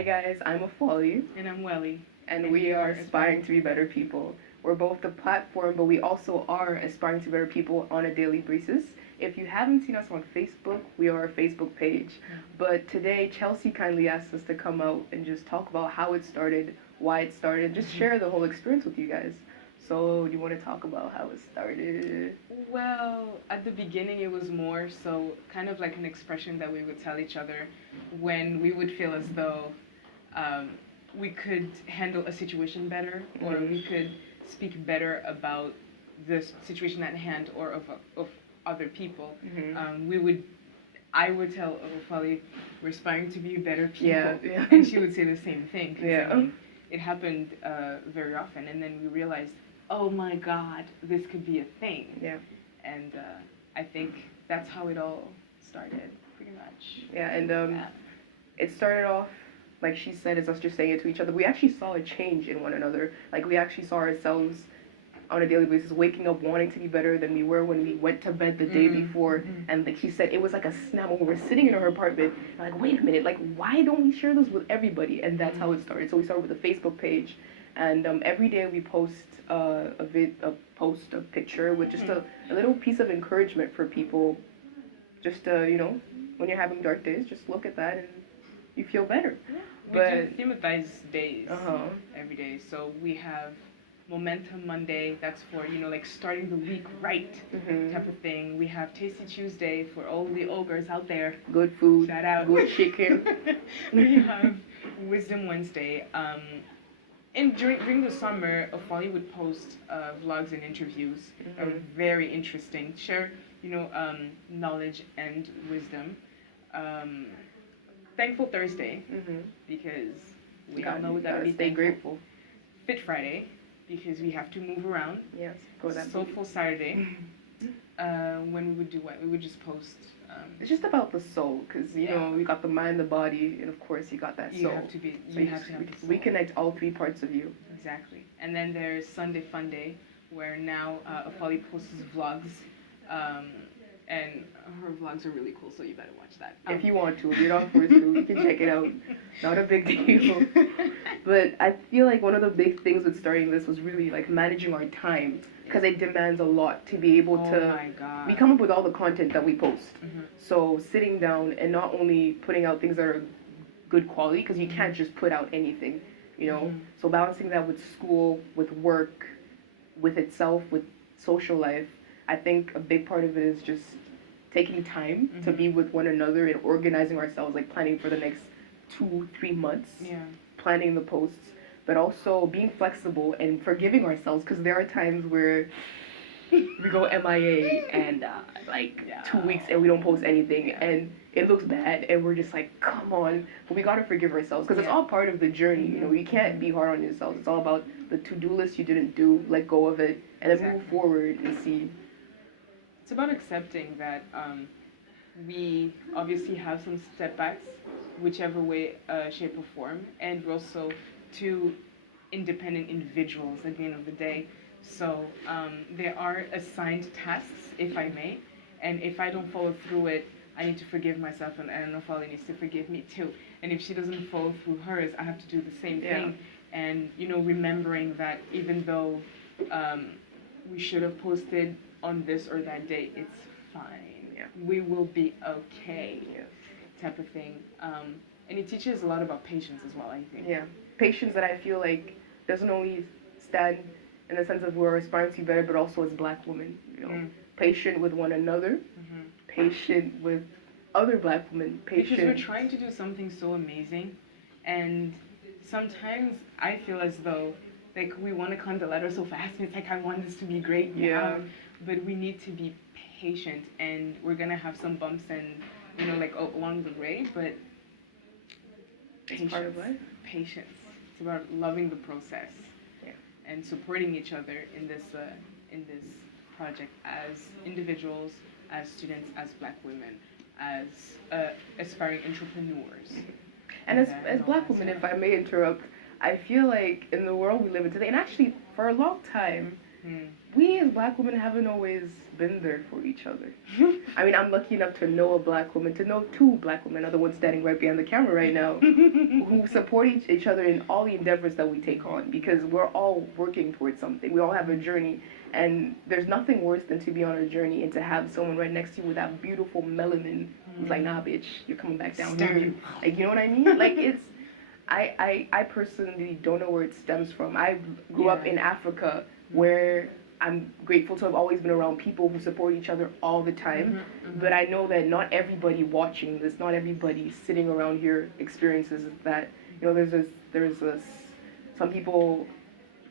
Hi guys, I'm Afoali, And I'm Welly. and we are aspiring to be better people. We're both the platform, but we also are aspiring to be better people on a daily basis. If you haven't seen us on Facebook, we are a Facebook page. But today, Chelsea kindly asked us to come out and just talk about how it started, why it started, just share the whole experience with you guys. So, do you want to talk about how it started? Well, at the beginning, it was more so kind of like an expression that we would tell each other when we would feel as though um, we could handle a situation better, or we could speak better about the situation at hand, or of other people. I would tell Ofali, we're aspiring to be better people, Yeah. and she would say the same thing. 'Cause, Yeah. I mean, it happened very often, and then we realized, oh my God, this could be a thing. Yeah. And I think that's how it all started, pretty much. Yeah, and it started off, like she said, as us just saying it to each other. We actually saw a change in one another. Like, we actually saw ourselves on a daily basis waking up wanting to be better than we were when we went to bed the day before. And like she said, it was like a snap when we were sitting in her apartment. Like, wait a minute, like, why don't we share this with everybody? And that's how it started. So we started with a Facebook page, and every day we post a picture with just a little piece of encouragement for people. Just when you're having dark days, just look at that and you feel better. Yeah. But we do thematize days every day. So we have Momentum Monday, that's for, like starting the week right type of thing. We have Tasty Tuesday for all the ogres out there. Good food. Shout out. Good chicken. We have Wisdom Wednesday. And during the summer, Afali would post vlogs and interviews. Very interesting. Share, knowledge and wisdom. Thankful Thursday, because we all know we gotta be stay grateful. Fit Friday, because we have to move around. Yes, go that. Soulful Saturday, when we would do what? We would just post. It's just about the soul, because you got the mind, the body, and of course you got that soul. You have to be. You have to have the soul. Reconnect all three parts of you. Exactly. And then there's Sunday Fun Day, where now Afali posts vlogs, and her vlogs are really cool, so you better watch that. If you want to, if you're not forced to, you can check it out. Not a big deal. But I feel like one of the big things with starting this was really like managing our time, because it demands a lot to be able to. We come up with all the content that we post. So sitting down and not only putting out things that are good quality, because you can't just put out anything, So balancing that with school, with work, with itself, with social life. I think a big part of it is just taking time to be with one another and organizing ourselves, like planning for the next 2-3 months, planning the posts, but also being flexible and forgiving ourselves, because there are times where we go MIA and 2 weeks and we don't post anything and it looks bad and we're just like, come on. But we gotta forgive ourselves, because it's all part of the journey. You can't be hard on yourselves. It's all about the to-do list you didn't do, let go of it, and then move forward and see. It's about accepting that we obviously have some setbacks, whichever way, shape, or form, and we're also two independent individuals at the end of the day. So there are assigned tasks, if I may, and if I don't follow through it, I need to forgive myself, and Nofali needs to forgive me too. And if she doesn't follow through hers, I have to do the same thing. And remembering that even though we should have posted on this or that day, it's fine. We will be okay. Type of thing. And it teaches a lot about patience as well, I think. Yeah, patience that I feel like doesn't only stand in the sense of we're aspiring to be better, but also as Black women. Patient with one another, patient with other Black women, patient. Because we're trying to do something so amazing, and sometimes I feel as though like we want to climb the ladder so fast, and it's like, I want this to be great now, but we need to be patient, and we're gonna have some bumps and along the way, but patience. It's part of life. Patience. It's about loving the process and supporting each other in this project as individuals, as students, as Black women, as aspiring entrepreneurs. And as Black women, if I may interrupt, I feel like in the world we live in today, and actually for a long time, we as black women haven't always been there for each other. I mean, I'm lucky enough to know a black woman, to know two black women, other ones standing right behind the camera right now, who support each other in all the endeavors that we take on, because we're all working towards something. We all have a journey, and there's nothing worse than to be on a journey and to have someone right next to you with that beautiful melanin who's like, nah, bitch, you're coming back down here. Like, you know what I mean? Like, it's, I personally don't know where it stems from. I grew up in Africa, where I'm grateful to have always been around people who support each other all the time. But I know that not everybody watching this, not everybody sitting around here experiences that. You know, there's this, some people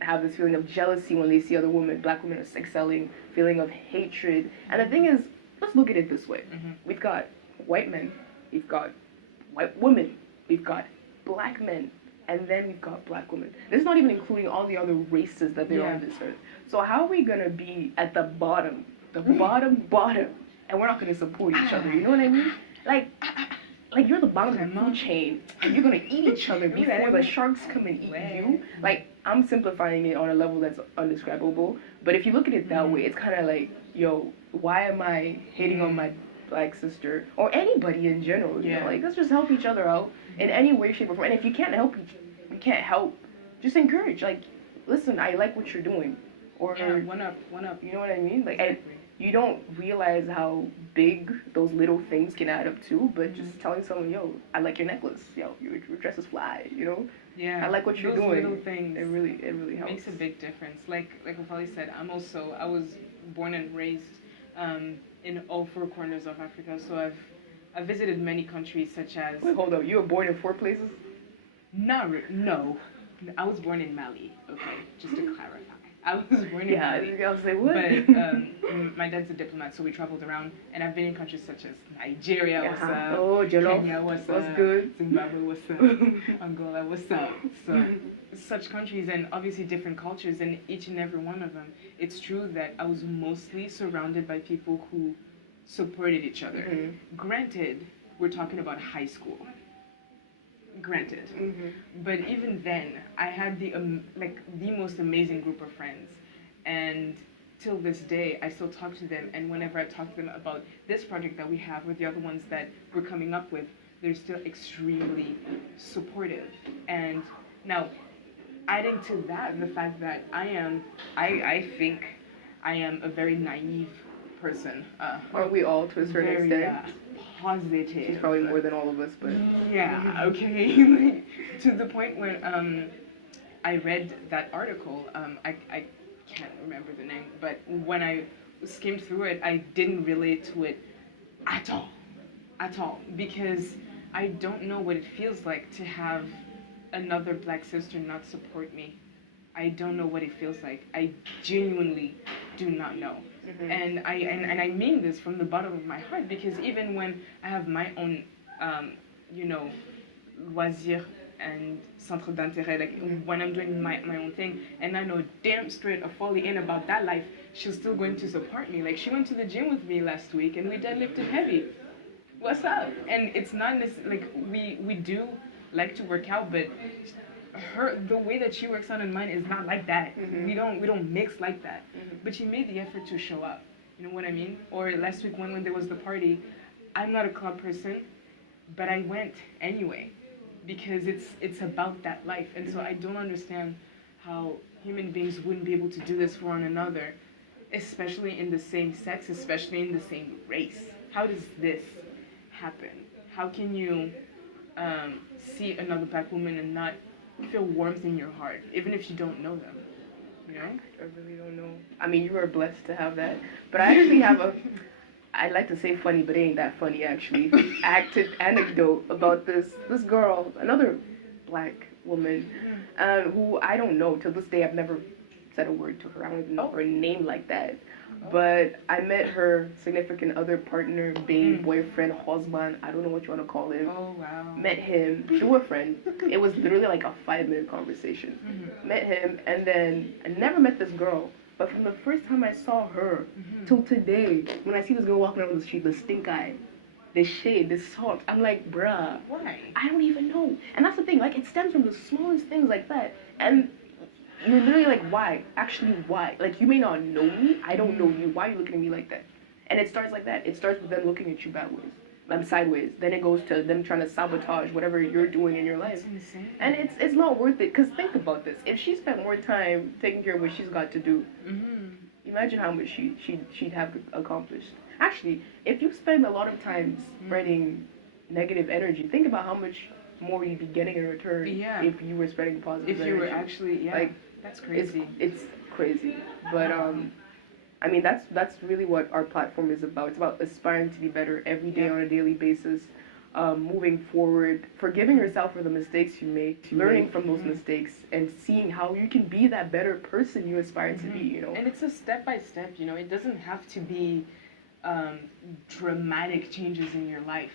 have this feeling of jealousy when they see other women, black women excelling, feeling of hatred. And the thing is, let's look at it this way. We've got white men, we've got white women, we've got black men, and then we've got black women. This is not even including all the other races that there are on this earth. So how are we gonna be at the bottom, bottom, and we're not gonna support each other? You know what I mean? Like you're the bottom of the food chain, and you're gonna eat each other before the sharks come and eat you. Like, I'm simplifying it on a level that's undescribable, but if you look at it that way, it's kind of like, yo, why am I hating on my black sister or anybody in general? You know, like, let's just help each other out in any way, shape, or form. And if you can't help, just encourage. Like, listen, I like what you're doing, or one up. You know what I mean? Like, and you don't realize how big those little things can add up to, but just telling someone, yo, I like your necklace, yo, your dress is fly, you know? Yeah. I like what you're doing. Little things. It really helps. Makes a big difference. Like Afoali said, I was born and raised in all four corners of Africa, so I've visited many countries such as... Wait, hold up, you were born in 4 places? No. I was born in Mali, okay, just to clarify. I was born in Mali. I was like, what? But my dad's a diplomat, so we traveled around, and I've been in countries such as Nigeria, what's up? Oh, Kenya, what's good? Zimbabwe, what's up? Angola, what's up? So, such countries, and obviously different cultures, and each and every one of them. It's true that I was mostly surrounded by people who supported each other. Granted, we're talking about high school. Granted, but even then, I had the most amazing group of friends, and till this day, I still talk to them. And whenever I talk to them about this project that we have, or the other ones that we're coming up with, they're still extremely supportive. And now, adding to that, the fact that I think I am a very naive person. Aren't we all to a certain extent? Positive. She's probably more than all of us, but yeah, okay. To the point where I read that article. I can't remember the name, but when I skimmed through it, I didn't relate to it at all, because I don't know what it feels like to have another black sister not support me. I don't know what it feels like. I genuinely do not know. And I mean this from the bottom of my heart, because even when I have my own, loisir and centre d'intérêt, like when I'm doing my own thing, and I know damn straight Afoali ain't about that life, she's still going to support me. Like, she went to the gym with me last week, and we deadlifted heavy. What's up? And it's not like we do like to work out, but the way that she works out and mine is not like that. We don't mix like that. But she made the effort to show up. You know what I mean? Or last week when there was the party, I'm not a club person, but I went anyway, because it's about that life. And so I don't understand how human beings wouldn't be able to do this for one another, especially in the same sex, especially in the same race. How does this happen? How can you see another black woman and not feel warmth in your heart, even if you don't know them? You know? I really don't know. I mean, you are blessed to have that. But I actually have I'd like to say funny, but it ain't that funny actually, anecdote about this girl, another black woman, who I don't know. Till this day, I've never said a word to her. I don't even know her name like that. But I met her significant other, partner, babe, boyfriend, husband, I don't know what you want to call him. Oh, wow. Met him through a friend. It was literally like a 5-minute conversation. Met him, and then I never met this girl. But from the first time I saw her till today, when I see this girl walking around the street, the stink eye, the shade, the salt, I'm like, bruh. Why? I don't even know. And that's the thing, like, it stems from the smallest things like that. And you're literally like, why? Actually, why? Like, you may not know me. I don't know you. Why are you looking at me like that? And it starts like that. It starts with them looking at you bad ways. Sideways. Then it goes to them trying to sabotage whatever you're doing in your life. That's insane. And it's not worth it. Because think about this. If she spent more time taking care of what she's got to do, imagine how much she'd have accomplished. Actually, if you spend a lot of time spreading negative energy, think about how much more you'd be getting in return if you were spreading positive energy. If you were actually, like, that's crazy. It's crazy. But I mean, that's really what our platform is about. It's about aspiring to be better every day on a daily basis, moving forward, forgiving yourself for the mistakes you make, learning from those mistakes, and seeing how you can be that better person you aspire to be, you know? And it's a step by step, you know? It doesn't have to be dramatic changes in your life.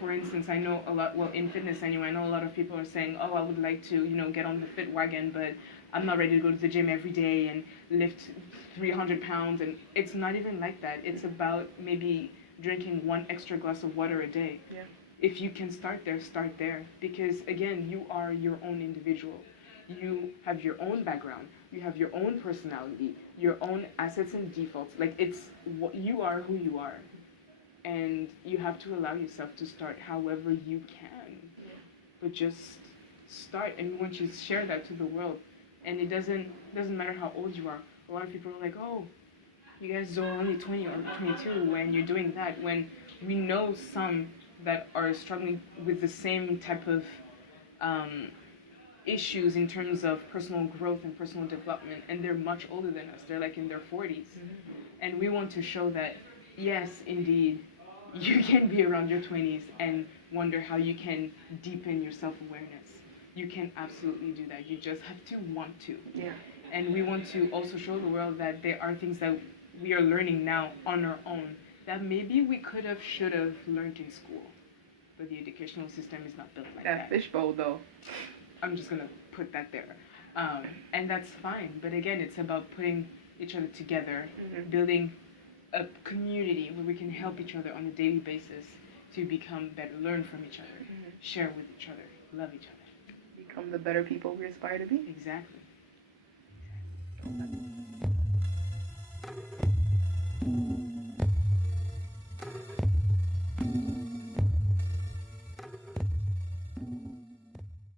For instance, I know a lot, well, in fitness anyway, I know a lot of people are saying, oh, I would like to, you know, get on the fit wagon, but I'm not ready to go to the gym every day and lift 300 pounds. And it's not even like that. It's about maybe drinking 1 extra glass of water a day. Yeah. If you can start there, start there. Because again, you are your own individual. You have your own background. You have your own personality, your own assets and defaults. Like, it's what you are, who you are. And you have to allow yourself to start however you can. But just start, and we want you to share that to the world. And it doesn't matter how old you are. A lot of people are like, oh, you guys are only 20 or 22 when you're doing that. When we know some that are struggling with the same type of issues in terms of personal growth and personal development, and they're much older than us. They're like in their 40s. And we want to show that, yes, indeed, you can be around your 20s and wonder how you can deepen your self-awareness. You can absolutely do that. You just have to want to. Yeah. And we want to also show the world that there are things that we are learning now on our own that maybe we could have, should have learned in school. But the educational system is not built like that. That fishbowl, though. I'm just going to put that there. And that's fine. But again, it's about putting each other together, building a community where we can help each other on a daily basis to become better, learn from each other, share with each other, love each other. Become the better people we aspire to be. Exactly.